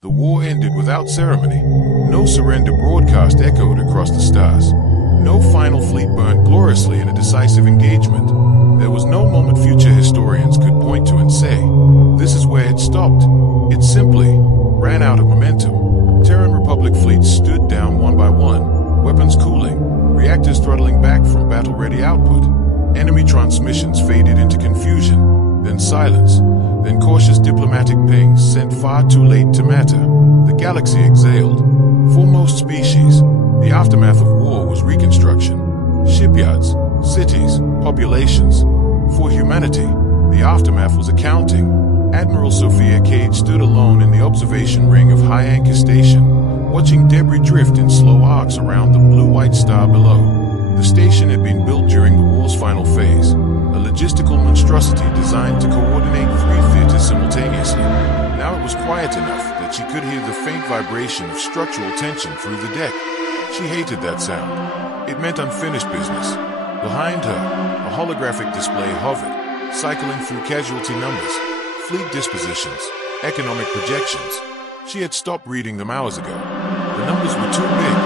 The war ended without ceremony. No surrender broadcast echoed across the stars. No final fleet burned gloriously in a decisive engagement. There was no moment future historians could point to and say, this is where it stopped. It simply ran out of momentum. Terran Republic fleets stood down one by one, weapons cooling, reactors throttling back from battle-ready output. Enemy transmissions faded into confusion, then silence, then cautious diplomatic pings sent far too late to matter. The galaxy exhaled. For most species, the aftermath of war was reconstruction. Shipyards, cities, populations. For humanity, the aftermath was accounting. Admiral Sophia Cage stood alone in the observation ring of High Anchor Station, watching debris drift in slow arcs around the blue-white star below. The station had been built during the war's final phase, a logistical monstrosity designed to coordinate 3 theaters simultaneously. Now it was quiet enough that she could hear the faint vibration of structural tension through the deck. She hated that sound. It meant unfinished business. Behind her, a holographic display hovered, cycling through casualty numbers, fleet dispositions, economic projections. She had stopped reading them hours ago. The numbers were too big,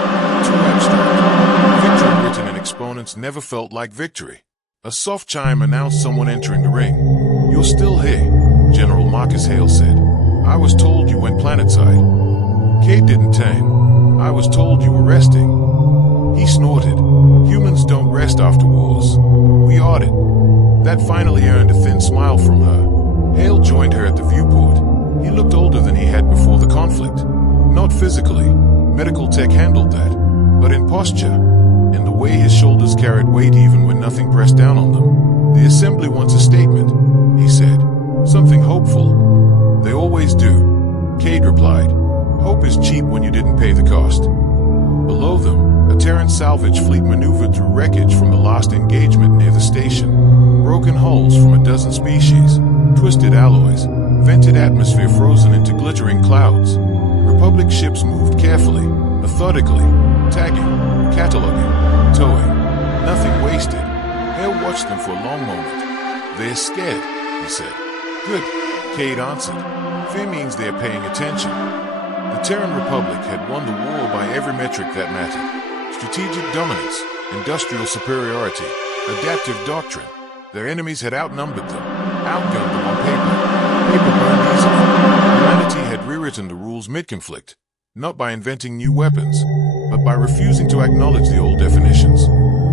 too abstract. Victory written in exponents never felt like victory. A soft chime announced someone entering the ring. "You're still here," General Marcus Hale said. "I was told you went planetside." Kate didn't turn. "I was told you were resting." He snorted. "Humans don't rest after wars. We audit." That finally earned a thin smile from her. Hale joined her at the viewport. He looked older than he had before the conflict. Not physically. Medical tech handled that. But in posture, in the way his shoulders carried weight even when nothing pressed down on them. "The assembly wants a statement," he said. "Something hopeful." "They always do," Cade replied. "Hope is cheap when you didn't pay the cost." Below them, a Terran salvage fleet maneuvered through wreckage from the last engagement near the station. Broken hulls from a dozen species, twisted alloys, vented atmosphere frozen into glittering clouds. Republic ships moved carefully, methodically, tagging, cataloging, towing. Nothing wasted. Hale watched them for a long moment. "They're scared," he said. "Good," Cade answered. "Fear means they're paying attention." The Terran Republic had won the war by every metric that mattered. Strategic dominance, industrial superiority, adaptive doctrine. Their enemies had outnumbered them, outgunned them on paper. Paper burned easily. Humanity had rewritten the rules mid-conflict, not by inventing new weapons, but by refusing to acknowledge the old definitions.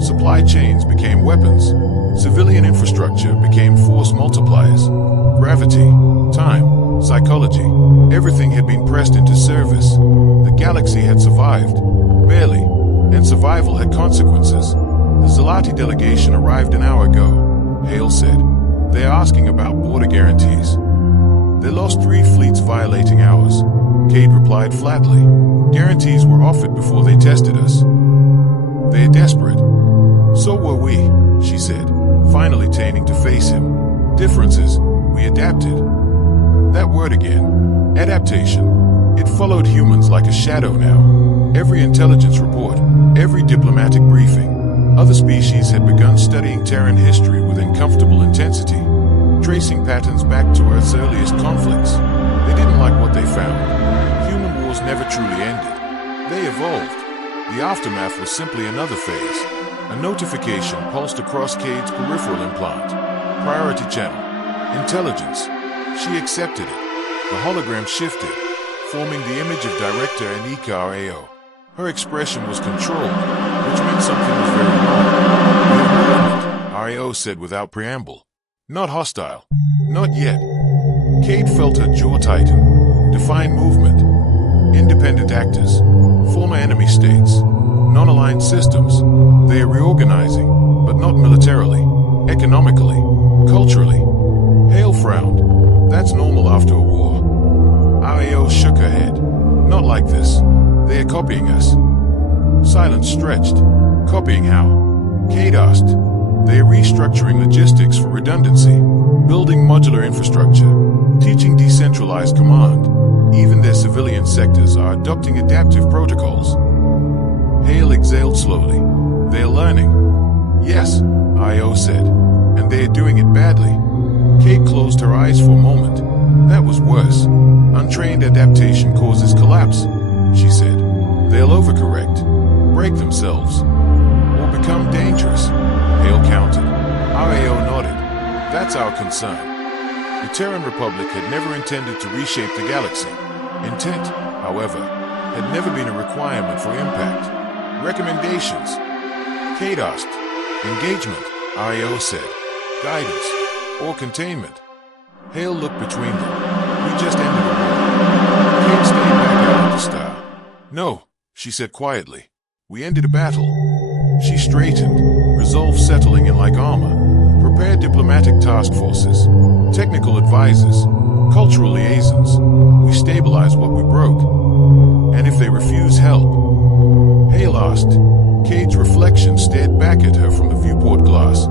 Supply chains became weapons. Civilian infrastructure became force multipliers. Gravity, time, psychology, everything had been pressed into service. The galaxy had survived, barely, and survival had consequences. The Zalati delegation arrived an hour ago, Hale said. "They're asking about border guarantees." "They lost 3 fleets violating ours," Cade replied flatly. "Guarantees were offered before they tested us." "They're desperate." "So were we," she said, finally taining to face him. "Differences, we adapted." That word again. Adaptation. It followed humans like a shadow now. Every intelligence report, every diplomatic briefing. Other species had begun studying Terran history with uncomfortable intensity, tracing patterns back to Earth's earliest conflicts. They didn't like what they found. Human wars never truly ended. They evolved. The aftermath was simply another phase. A notification pulsed across Cade's peripheral implant. Priority channel. Intelligence. She accepted it. The hologram shifted, forming the image of Director Anika RAO. Her expression was controlled, which meant something was very wrong. "We have movement," RAO said without preamble. "Not hostile. Not yet." Cade felt her jaw tighten. Define movement. Independent actors. Former enemy states. Non-aligned systems. They are reorganizing, but not militarily. Economically. Culturally. Hale frowned. "That's normal after a war." RAO shook her head. "Not like this. They are copying us." Silence stretched. "Copying how?" Cade asked. "They are restructuring logistics for redundancy, building modular infrastructure, teaching decentralized command. Even their civilian sectors are adopting adaptive protocols." Hale exhaled slowly. "They are learning." "Yes," IO said, "and they are doing it badly." Kate closed her eyes for a moment. That was worse. Untrained adaptation causes collapse, she said. They'll overcorrect, break themselves, or become dangerous. Hale countered. RAO nodded. That's our concern. The Terran Republic had never intended to reshape the galaxy. Intent, however, had never been a requirement for impact. Recommendations? Cade asked. Engagement, RAO said. Guidance, or containment. Hale looked between them. We just ended a war. Cade stayed back out at the star. No, she said quietly. We ended a battle. She straightened, resolve settling in like armor. Prepared diplomatic task forces, technical advisors, cultural liaisons. We stabilize what we broke. And if they refuse help? Hale asked. Cade's reflection stared back at her from the viewport glass.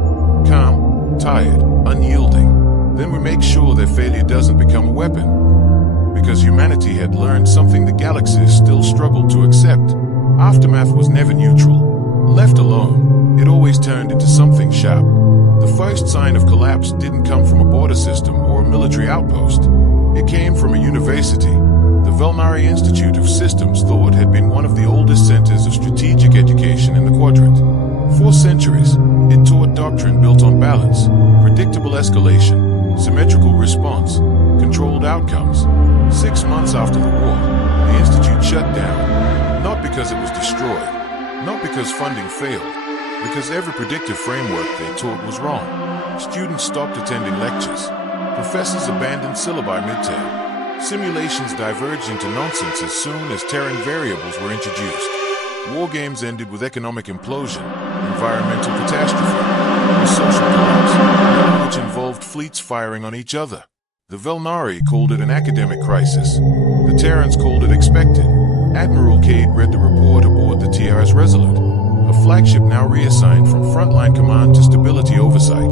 Calm, tired, unyielding. Then we make sure their failure doesn't become a weapon. Because humanity had learned something the galaxy still struggled to accept. Aftermath was never neutral. Left alone, it always turned into something sharp. The first sign of collapse didn't come from a border system or a military outpost. It came from a university. The Velnari Institute of Systems Thought had been one of the oldest centers of strategic education in the quadrant. For centuries, it taught doctrine built on balance, predictable escalation, symmetrical response, controlled outcomes. 6 months after the war, the institute shut down. Not because it was destroyed, not because funding failed, because every predictive framework they taught was wrong. Students stopped attending lectures. Professors abandoned syllabi mid-term. Simulations diverged into nonsense as soon as Terran variables were introduced. War games ended with economic implosion, environmental catastrophe, or social collapse, none of which involved fleets firing on each other. The Velnari called it an academic crisis. The Terrans called it expected. Admiral Cade read the report aboard the TRS Resolute, a flagship now reassigned from frontline command to stability oversight.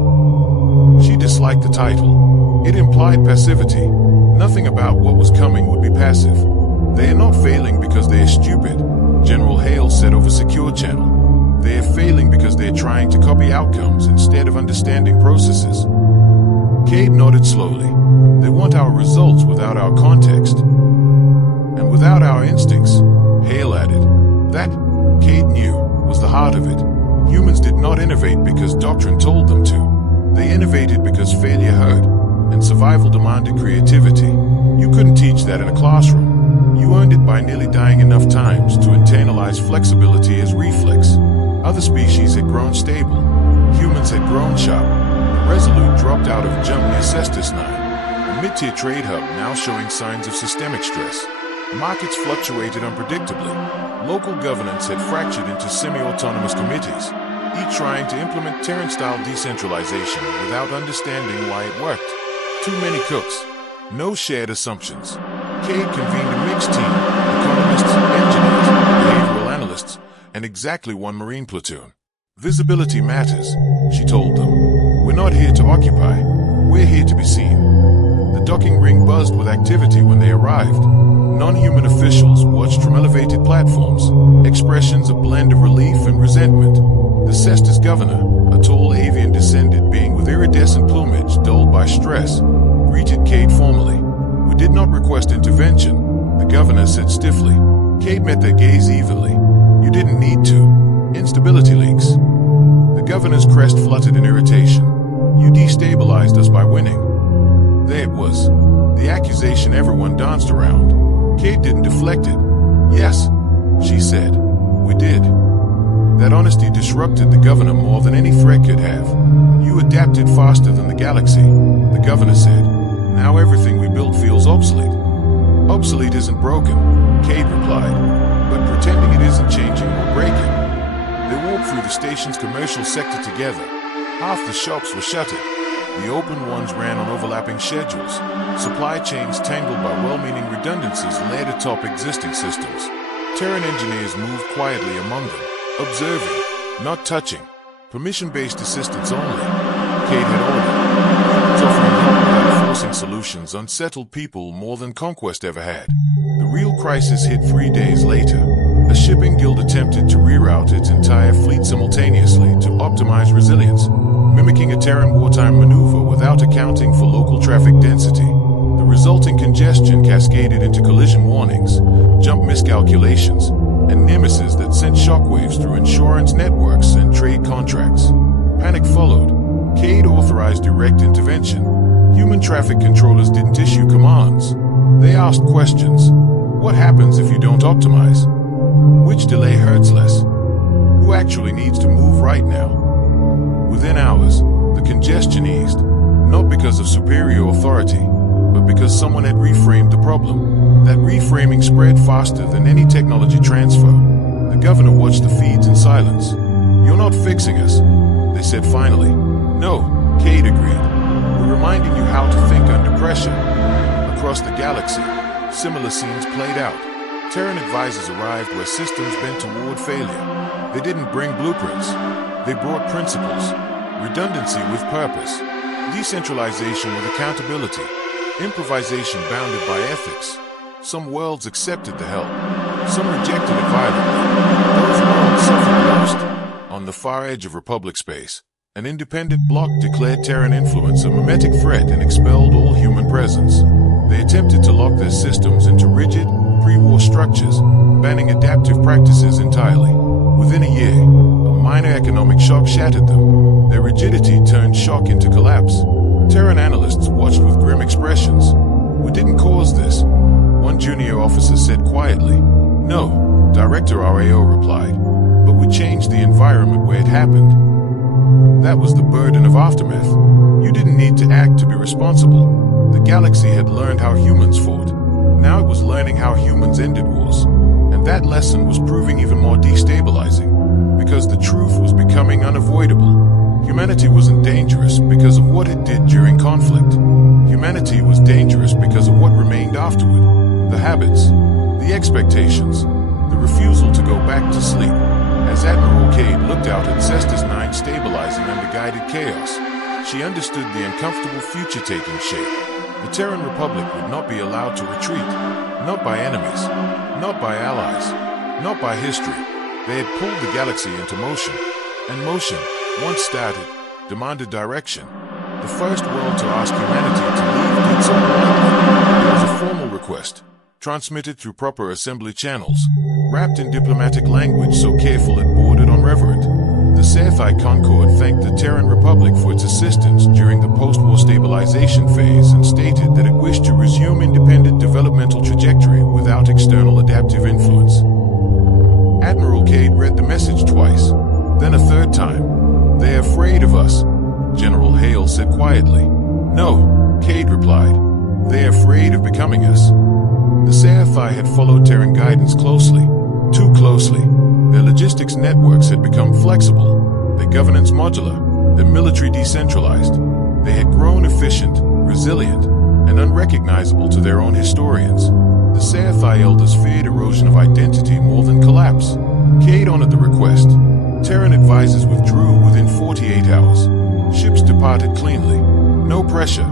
She disliked the title. It implied passivity. Nothing about what was coming would be passive. They are not failing because they are stupid, General Hale said over Secure Channel. They are failing because they are trying to copy outcomes instead of understanding processes. Cade nodded slowly. They want our results without our context. And without our instincts, Hale added. That, Cade knew, was the heart of it. Humans did not innovate because doctrine told them to. They innovated because failure hurt, and survival demanded creativity. You couldn't teach that in a classroom. You earned it by nearly dying enough times to internalize flexibility as reflex. Other species had grown stable. Humans had grown sharp. The Resolute dropped out of jump near Cestus 9, a mid-tier trade hub now showing signs of systemic stress. Markets fluctuated unpredictably. Local governance had fractured into semi-autonomous committees, each trying to implement Terran-style decentralization without understanding why it worked. Too many cooks, no shared assumptions. Cade convened a mixed team, economists, engineers, behavioral analysts, and exactly one Marine platoon. Visibility matters, she told them. We're not here to occupy, we're here to be seen. The docking ring buzzed with activity when they arrived. Non-human officials watched from elevated platforms, expressions a blend of relief and resentment. The Cestus governor, a tall avian-descended being with iridescent plumage dulled by stress, greeted Cade formally. We did not request intervention, the governor said stiffly. Cade met their gaze evenly. You didn't need to. Instability leaks. The governor's crest fluttered in irritation. You destabilized us by winning. There it was. The accusation everyone danced around. Cade didn't deflect it. Yes, she said. We did. That honesty disrupted the governor more than any threat could have. You adapted faster than the galaxy, the governor said. Now everything we built feels obsolete. Obsolete isn't broken, Cade replied, but pretending it isn't changing or breaking. They walked through the station's commercial sector together. Half the shops were shuttered. The open ones ran on overlapping schedules. Supply chains tangled by well-meaning redundancies laid atop existing systems. Terran engineers moved quietly among them, observing, not touching. Permission-based assistance only, Cade had ordered. Humans offering help without forcing solutions unsettled people more than Conquest ever had. The real crisis hit 3 days later. A shipping guild attempted to reroute its entire fleet simultaneously to optimize resilience, mimicking a Terran wartime maneuver without accounting for local traffic density. The resulting congestion cascaded into collision warnings, jump miscalculations, and nemesis that sent shockwaves through insurance networks and trade contracts. Panic followed. Cade authorized direct intervention. Human traffic controllers didn't issue commands. They asked questions. What happens if you don't optimize? Which delay hurts less? Who actually needs to move right now? Within hours, the congestion eased, not because of superior authority, but because someone had reframed the problem. That reframing spread faster than any technology transfer. The governor watched the feeds in silence. "You're not fixing us," they said finally. "No," Cade agreed. "We're reminding you how to think under pressure." Across the galaxy, similar scenes played out. Terran advisors arrived where systems bent toward failure. They didn't bring blueprints. They brought principles. Redundancy with purpose. Decentralization with accountability. Improvisation bounded by ethics. Some worlds accepted the help. Some rejected it violently. Those worlds suffered most. On the far edge of Republic space, an independent bloc declared Terran influence a mimetic threat and expelled all human presence. They attempted to lock their systems into rigid, pre-war structures, banning adaptive practices entirely. Within a year, a minor economic shock shattered them. Their rigidity turned shock into collapse. Terran analysts watched with grim expressions. "We didn't cause this," one junior officer said quietly. "No," Director RAO replied, "but we changed the environment where it happened." That was the burden of aftermath. You didn't need to act to be responsible. The galaxy had learned how humans fought. Now it was learning how humans ended wars. And that lesson was proving even more destabilizing, because the truth was becoming unavoidable. Humanity wasn't dangerous because of what it did during conflict. Humanity was dangerous because of what remained afterward. The habits, the expectations, the refusal to go back to sleep. As Admiral Cade looked out at Cestus 9 stabilizing under guided chaos, she understood the uncomfortable future taking shape. The Terran Republic would not be allowed to retreat. Not by enemies, not by allies, not by history. They had pulled the galaxy into motion. And motion, once started, demanded direction. The first world to ask humanity to leave did so politely. It was a formal request, transmitted through proper assembly channels, wrapped in diplomatic language so careful it bordered on reverent. The HFY Concord thanked the Terran Republic for its assistance during the post-war stabilization phase and stated that it wished to resume independent developmental trajectory without external adaptive influence. Admiral Cade read the message twice, then a third time. "They're afraid of us," General Hale said quietly. "No," Cade replied. "They're afraid of becoming us." The HFY had followed Terran guidance closely, too closely. Their logistics networks had become flexible, their governance modular, their military decentralized. They had grown efficient, resilient, and unrecognizable to their own historians. The HFY elders feared erosion of identity more than collapse. Cade honored the request. Terran advisors withdrew within 48 hours. Ships departed cleanly. No pressure,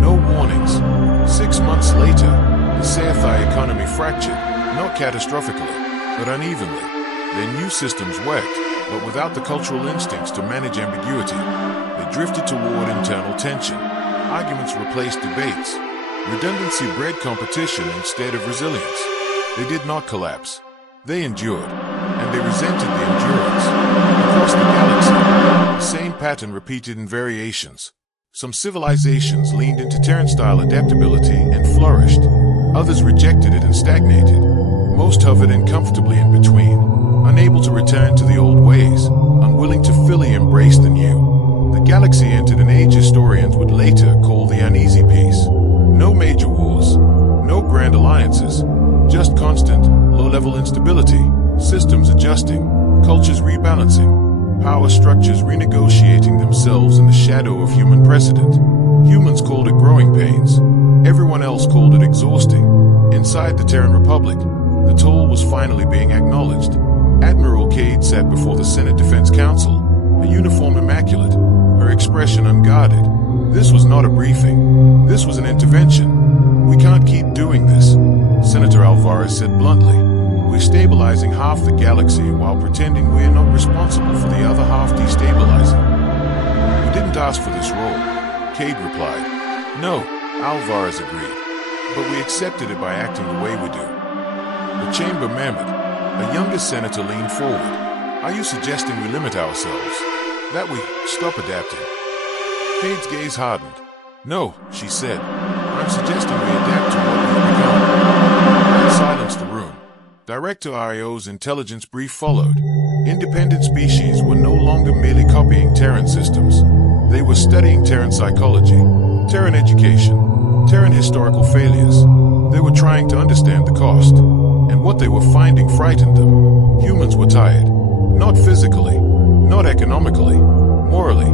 no warnings. 6 months later, the HFY economy fractured, not catastrophically, but unevenly. Their new systems worked, but without the cultural instincts to manage ambiguity. They drifted toward internal tension. Arguments replaced debates. Redundancy bred competition instead of resilience. They did not collapse. They endured, and they resented the endurance. Across the galaxy, the same pattern repeated in variations. Some civilizations leaned into Terran-style adaptability and flourished. Others rejected it and stagnated. Most hovered uncomfortably in between, unable to return to the old ways, unwilling to fully embrace the new. The galaxy entered an age historians would later call the uneasy peace. No major wars, no grand alliances, just constant, low-level instability, systems adjusting, cultures rebalancing, power structures renegotiating themselves in the shadow of human precedent. Humans called it growing pains. Everyone else called it exhausting. Inside the Terran Republic, the toll was finally being acknowledged. Admiral Cade sat before the Senate Defense Council, her uniform immaculate, her expression unguarded. This was not a briefing. This was an intervention. "We can't keep doing this," Senator Alvarez said bluntly. "We're stabilizing half the galaxy while pretending we're not responsible for the other half destabilizing." "We didn't ask for this role," Cade replied. "No," Alvarez agreed. but we accepted it by acting the way we do. The chamber murmured. A younger senator leaned forward. Are you suggesting we limit ourselves? That we stop adapting? Cade's gaze hardened. No, she said. I'm suggesting we adapt to what we've become. That silenced the room. Director Ario's intelligence brief followed. Independent species were no longer merely copying Terran systems. They were studying Terran psychology, Terran education, Terran historical failures. They were trying to understand the cost. And what they were finding frightened them. Humans were tired. Not physically, not economically, morally.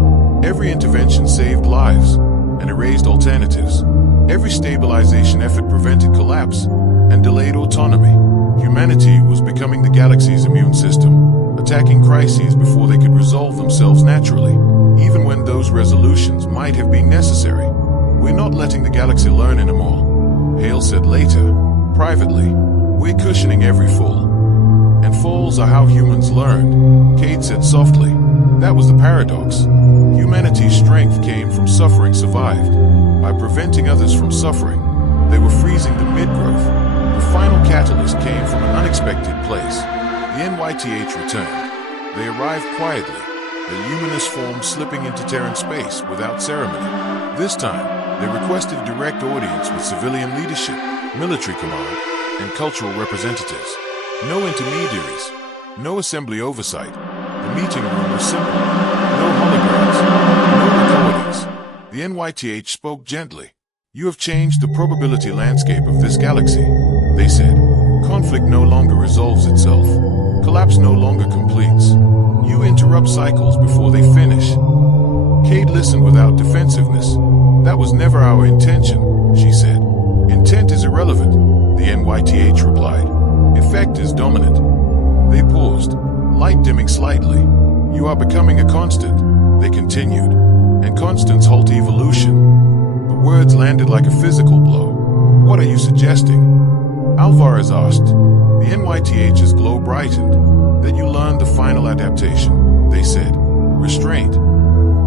Every intervention saved lives and erased alternatives. Every stabilization effort prevented collapse and delayed autonomy. Humanity was becoming the galaxy's immune system, attacking crises before they could resolve themselves naturally, even when those resolutions might have been necessary. We're not letting the galaxy learn anymore, Hale said later, privately. We're cushioning every fall. And falls are how humans learned, Cade said softly. That was the paradox. Humanity's strength came from suffering survived. By preventing others from suffering, they were freezing the mid-growth. The final catalyst came from an unexpected place. The NYTH returned. They arrived quietly, their luminous form slipping into Terran space without ceremony. This time, they requested direct audience with civilian leadership, military command, and cultural representatives. No intermediaries, no assembly oversight. The meeting room was simple. No holograms, no recordings. The NYTH spoke gently. You have changed the probability landscape of this galaxy, they said. Conflict no longer resolves itself. Collapse no longer completes. You interrupt cycles before they finish. Cade listened without defensiveness. That was never our intention, she said. Intent is irrelevant, the NYTH replied. Effect is dominant. They paused, light dimming slightly. You are becoming a constant, they continued. And constants halt evolution. The words landed like a physical blow. What are you suggesting? Alvarez asked. The NYTH's glow brightened. That you learned the final adaptation, they said. Restraint.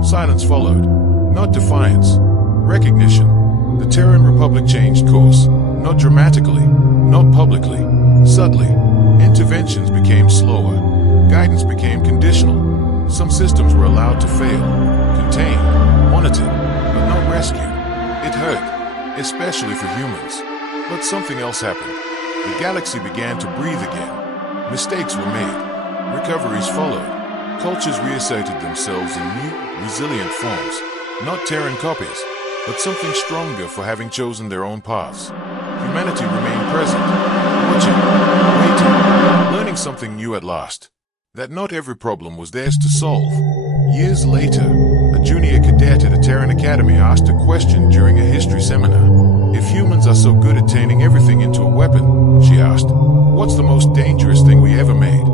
Silence followed. Not defiance. Recognition. The Terran Republic changed course. Not dramatically, not publicly, subtly. Interventions became slower. Guidance became conditional. Some systems were allowed to fail, contained, monitored, but not rescued. It hurt, especially for humans. But something else happened. The galaxy began to breathe again. Mistakes were made. Recoveries followed. Cultures reasserted themselves in new, resilient forms. Not Terran copies, but something stronger for having chosen their own paths. Humanity remained present, watching, waiting, learning something new at last. That not every problem was theirs to solve. Years later, a junior cadet at a Terran academy asked a question during a history seminar. If humans are so good at turning everything into a weapon, she asked, what's the most dangerous thing we ever made?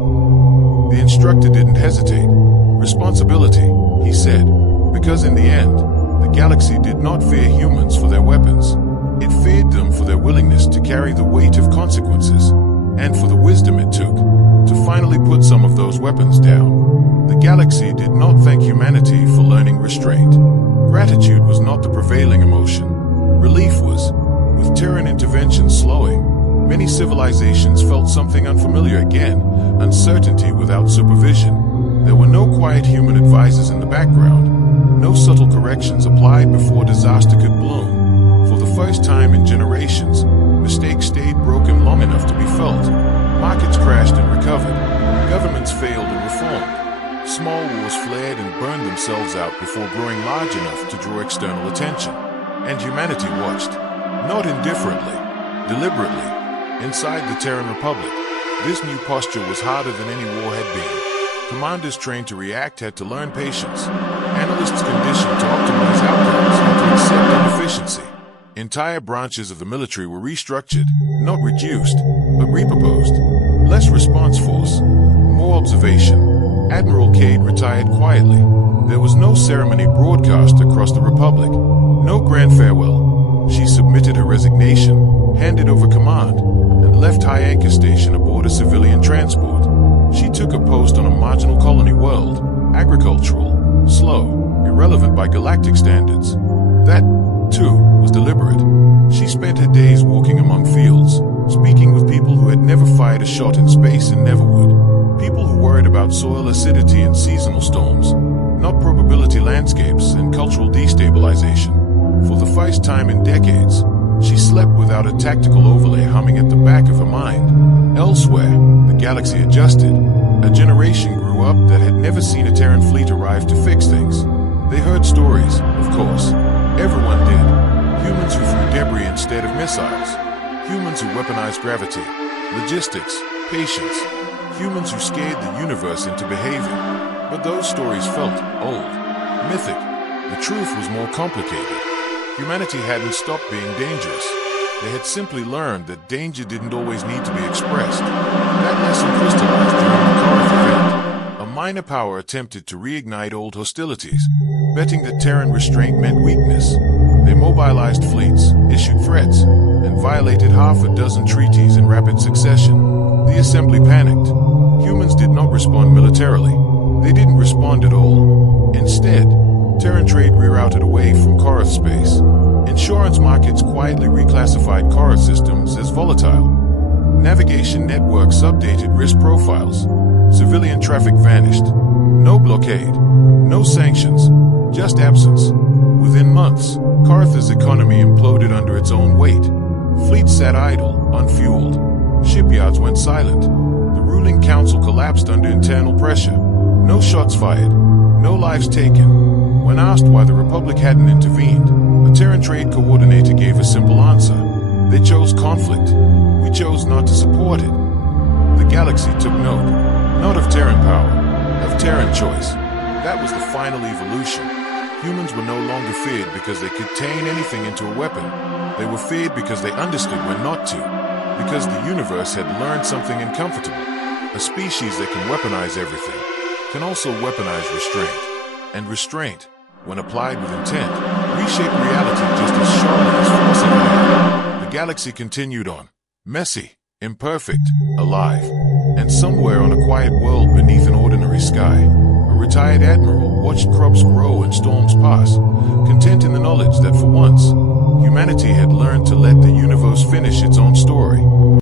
The instructor didn't hesitate. Responsibility, he said, because in the end, the galaxy did not fear humans for their weapons. It feared them for their willingness to carry the weight of consequences, and for the wisdom it took to finally put some of those weapons down. The galaxy did not thank humanity for learning restraint. Gratitude was not the prevailing emotion. Relief was. With Terran intervention slowing, many civilizations felt something unfamiliar again, uncertainty without supervision. There were no quiet human advisors in the background, no subtle corrections applied before disaster could bloom. For the first time in generations, mistakes stayed broken long enough to be felt. Markets crashed and recovered. Governments failed and reformed. Small wars flared and burned themselves out before growing large enough to draw external attention. And humanity watched. Not indifferently, deliberately. Inside the Terran Republic, this new posture was harder than any war had been. Commanders trained to react had to learn patience. Analysts conditioned to optimize outcomes had to accept inefficiency. Entire branches of the military were restructured, not reduced, but reproposed. Less response force, more observation. Admiral Cade retired quietly. There was no ceremony broadcast across the Republic, no grand farewell. She submitted her resignation, handed over command, and left High Anchor Station aboard a civilian transport. She took a post on a marginal colony world, agricultural, slow, irrelevant by galactic standards. That too, was deliberate. She spent her days walking among fields, speaking with people who had never fired a shot in space and never would. People who worried about soil acidity and seasonal storms, not probability landscapes and cultural destabilization. For the first time in decades, she slept without a tactical overlay humming at the back of her mind. Elsewhere, the galaxy adjusted. A generation grew up that had never seen a Terran fleet arrive to fix things. They heard stories, of course. Everyone did. Humans who threw debris instead of missiles. Humans who weaponized gravity. Logistics. Patience. Humans who scared the universe into behaving. But those stories felt old. Mythic. The truth was more complicated. Humanity hadn't stopped being dangerous. They had simply learned that danger didn't always need to be expressed. That lesson crystallized during the Corinth event. A minor power attempted to reignite old hostilities, betting that Terran restraint meant weakness. They mobilized fleets, issued threats, and violated half a dozen treaties in rapid succession. The assembly panicked. Humans did not respond militarily. They didn't respond at all. Instead, Terran trade rerouted away from Corinth space. Insurance markets quietly reclassified Corinth systems as volatile. Navigation networks updated risk profiles. Civilian traffic vanished. No blockade. No sanctions. Just absence. Within months, Corinth's economy imploded under its own weight. Fleets sat idle, unfueled. Shipyards went silent. The ruling council collapsed under internal pressure. No shots fired. No lives taken. When asked why the Republic hadn't intervened, a Terran trade coordinator gave a simple answer. They chose conflict. We chose not to support it. The galaxy took note, not of Terran power, of Terran choice. That was the final evolution. Humans were no longer feared because they could turn anything into a weapon. They were feared because they understood when not to. Because the universe had learned something uncomfortable. A species that can weaponize everything can also weaponize restraint. And restraint, when applied with intent, reshaped reality just as surely as force ever had. The galaxy continued on, messy, imperfect, alive. And somewhere on a quiet world beneath an ordinary sky, a retired admiral watched crops grow and storms pass, content in the knowledge that for once, humanity had learned to let the universe finish its own story.